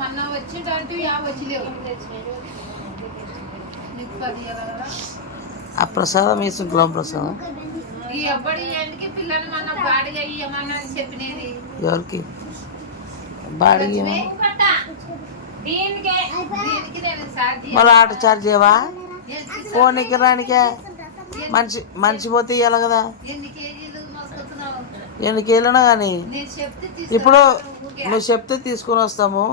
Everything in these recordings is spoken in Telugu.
మొన్న వచ్చిందంటే వచ్చిలేవు నీకు 10 కదా ఆ ప్రసాదం వేసుకున్నాం ప్రసాదం ఈ ఎవ్వడి ఏంటికి పిల్లలు మన బాడిగా ఇవ్వమన్నా చెప్పినది ఎవరికి బాడిగి మళ్ళీ ఆటో ఛార్జ్ చేయవా ఫోన్కి రానికే మనిషి పోతే ఇవ్వాలి కదా ఎన్ని కేజీలున్నా కానీ ఇప్పుడు నువ్వు చెప్తే తీసుకొని వస్తాము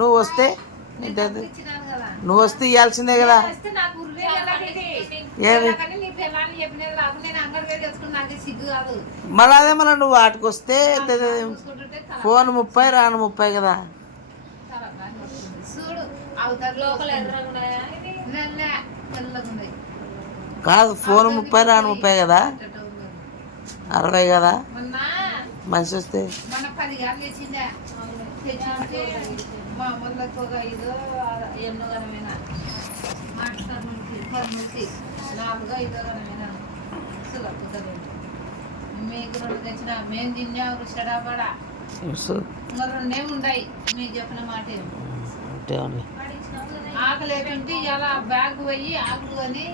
నువ్వు వస్తే ఇవ్వాల్సిందే కదా ఏమి మళ్ళీ అదే మళ్ళీ నువ్వు వాటికి వస్తే ఫోన్ 30 రాను 30 కదా కాదు ఫోన్ 30 రాను 30 కదా 60 కదా మనిషి వస్తే మీకు 2 తెచ్చిన మేము తిన్నాము చెడాపడా ఇంకా 2 ఉన్నాయి మీకు చెప్పిన మాట ఆకలి తింటే ఇలా బ్యాగ్ పోయి ఆకులు అని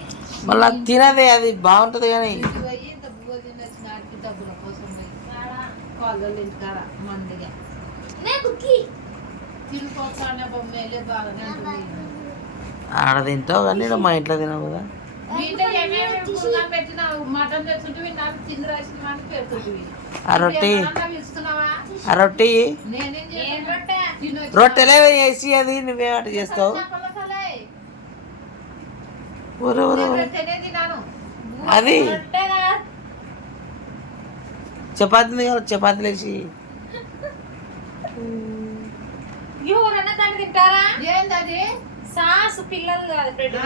మళ్ళీ తినదే అది బాగుంటది కానీ పోయి ఇంత బువ్వ తినొచ్చిన ఆడికి డబ్బుల కోసం పోయి కాళ్ళు ఇంటికాడ మండిగా తినుకోసానే బొమ్మలే బాగా ఆడ తింటావు కానీ మా ఇంట్లో తినవు కదా ఆ రొట్టి రొట్టెలే వేసి అది నువ్వేమాట చేస్తావు అది చపాతీ చపాతీలు వేసి తింటారా సాసు పిల్లలు కాదు బ్రెడ్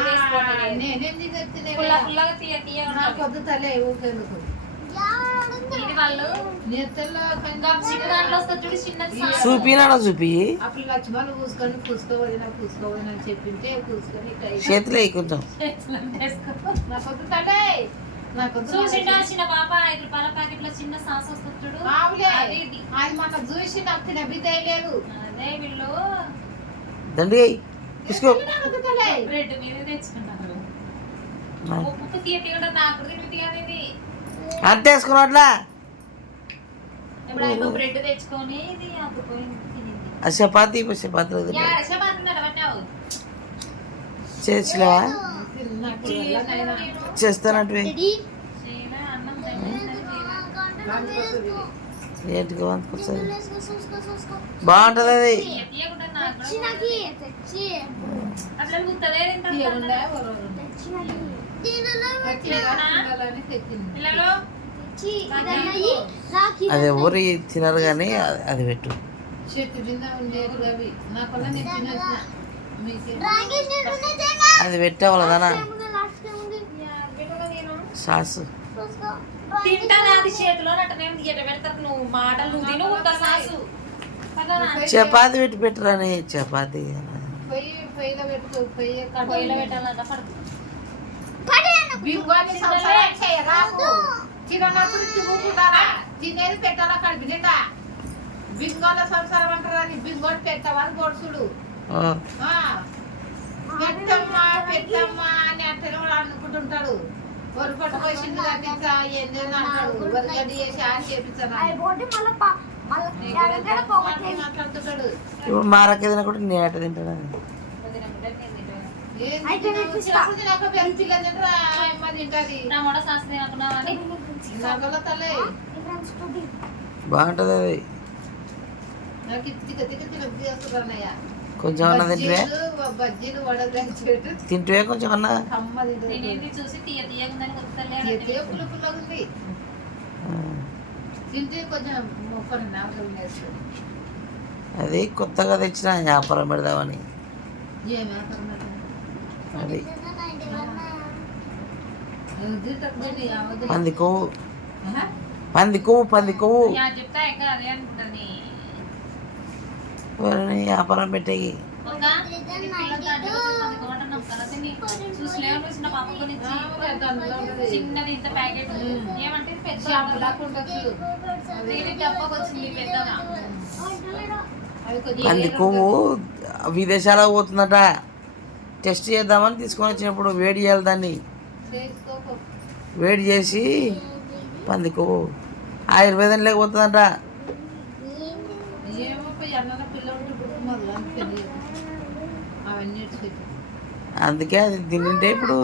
చూపినా చూపి చేతిలో కొంచెం చిన్న పాప 5 రూపాయల ప్యాకెట్ లో చిన్న సాస్ వస్తుంది చూసి నాకు తినబిద్దే లేదు అదే వీళ్ళు దండి తీసుకో బ్రెడ్ మీద తెచ్చుకున్నారు ఉప్పు తీయకుండా నాకు తినేది అంతే వేసుకున్నట్లా ఇప్పుడు బ్రెడ్ తెచ్చుకొని ఇది అప్పుడు చపాతీ చేసిలేవా చేస్తానంటే ఏంటికి వస్తుంది బాగుంటుంది అది అది ఎవరు తినరు కానీ అది పెట్టు అది పెట్టేవాళ్ళదానా సాసు చపాతి పెట్టి పెట్టరాని చపాతి తినేది పెట్టాలా కడుపు నిండా బింగోల సంసారం అంటారు అది బింగోలు పెట్టవాలి గొడుసుడు పెట్టమ్మా అని అంటే అనుకుంటుంటాడు వరి పట్టుకోసింది కట్టించా ఏంది అంటాడు వరిగడ్డి చేసి అని చేపించాను మాట్లాడుతుంటాడు ఇప్పుడు మారక తినకుండా నేట తింటాడు బాగుంటది అది కొంచెం అన్న తింటే బజ్జీలు వడలు తింటే కొంచెం అన్న చూసి తింటే కొంచెం అది కొత్తగా తెచ్చిన వ్యాపారం పెడదామని అది పంది కొవ్వు వ్యాపారం పెట్టేకి చిన్నది ఇంత ప్యాకెట్ ఏమంటే పెద్ద వచ్చింది పెద్దగా అవి కొంచెం పంది కొవ్వు విదేశాలకు పోతుందట. టెస్ట్ చేద్దామని తీసుకొని వచ్చినప్పుడు వేడి చేయాలి, దాన్ని చేసుకోకు. వేడి చేసి పంది కొవ్వు ఆయుర్వేదం లేకపోతుందట. ఏమో పోయి అన్న పిల్లలు పుట్టుకోదు అని తెలియదు అవన్నీ ఇడిచిపెట్టి. అందుకే అది తింటే ఇప్పుడు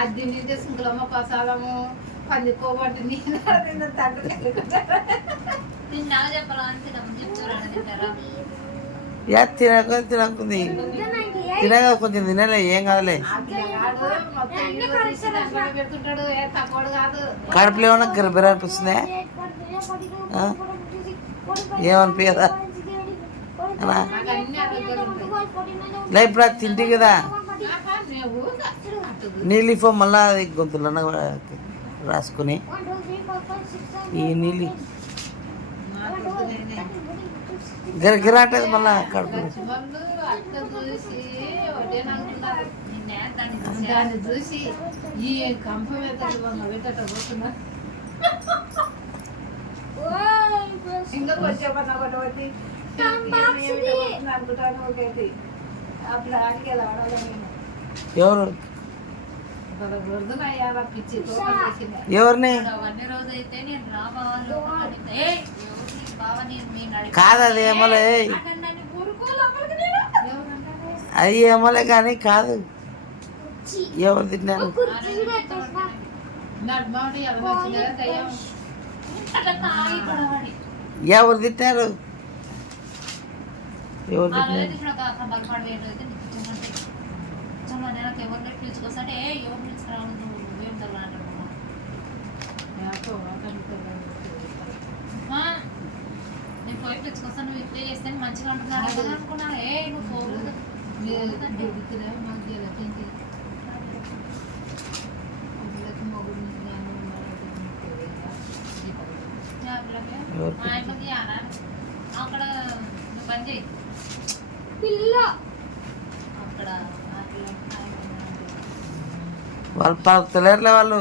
అది తింటే సింకులమ్మ ప్రసాదము పందికోబట్టి నేను తండ్రి తిన్నాక చెప్పరా అని చెప్తారా తింటారా? తినకుంది తినక కొంచెం తినలే, ఏం కాదులే. పెడుతుంటాడు, ఏ తక్కువడు కాదు. కడుపులో ఏమన్నా గర్భర అనిపిస్తుందా? ఏమనిపించదా అలా? నాకు అన్ని ఆరోగ్యాలు ఉంటాయి. లే ఇప్పుడు అది తింటే కదా నువ్వు నీళ్ళు ఇవ్వ, మళ్ళా అది గొంతులో రాసుకుని ఈ నీళ్ళు గిరగిర అంటది మళ్ళా కడుపు. వాళ్ళు అక్క చూసి ఒకటేననుకున్నారు. నిన్నే దాన్ని దాన్ని చూసి ఈ కంప మీద పెట్టట పోతున్నా. ఇంకా కొంచెం ఒకటి అనుకుంటాను. ఒకటి అప్పుడు ఆడికి ఎలా ఆడాలి నేను ఎవరు వృద్ధునయ్యాల పిచ్చి తోపం చేసింది. ఎవరిని అవన్నీ రోజు అయితే నేను రా బావాలో బావ నేను మీ కాదు, అది ఏమోలే, అది ఏమోలే కానీ కాదు. ఎవరు తిన్నారు? నడుమాడి ఎలా వచ్చిందా దయ్యం ఎవరు తిట్టారు? ఎవరు తిట్టారు? ఎవరు పిలుచుకొస్తాంటే ఎవరు పిలుచుకురావు నువ్వేం తగ్గ నేను పోయి పిలుచుకొస్తాను, నువ్వు ఇప్పుడే చేస్తే మంచిగా ఉంటున్నాను కదా అనుకున్నాను. నువ్వు పోలేదు మా ఇంట్లోకి అక్కడ నువ్వు పని చేయి పిల్ల అక్కడ వాళ్ళు పలుకుతలేరులే వాళ్ళు.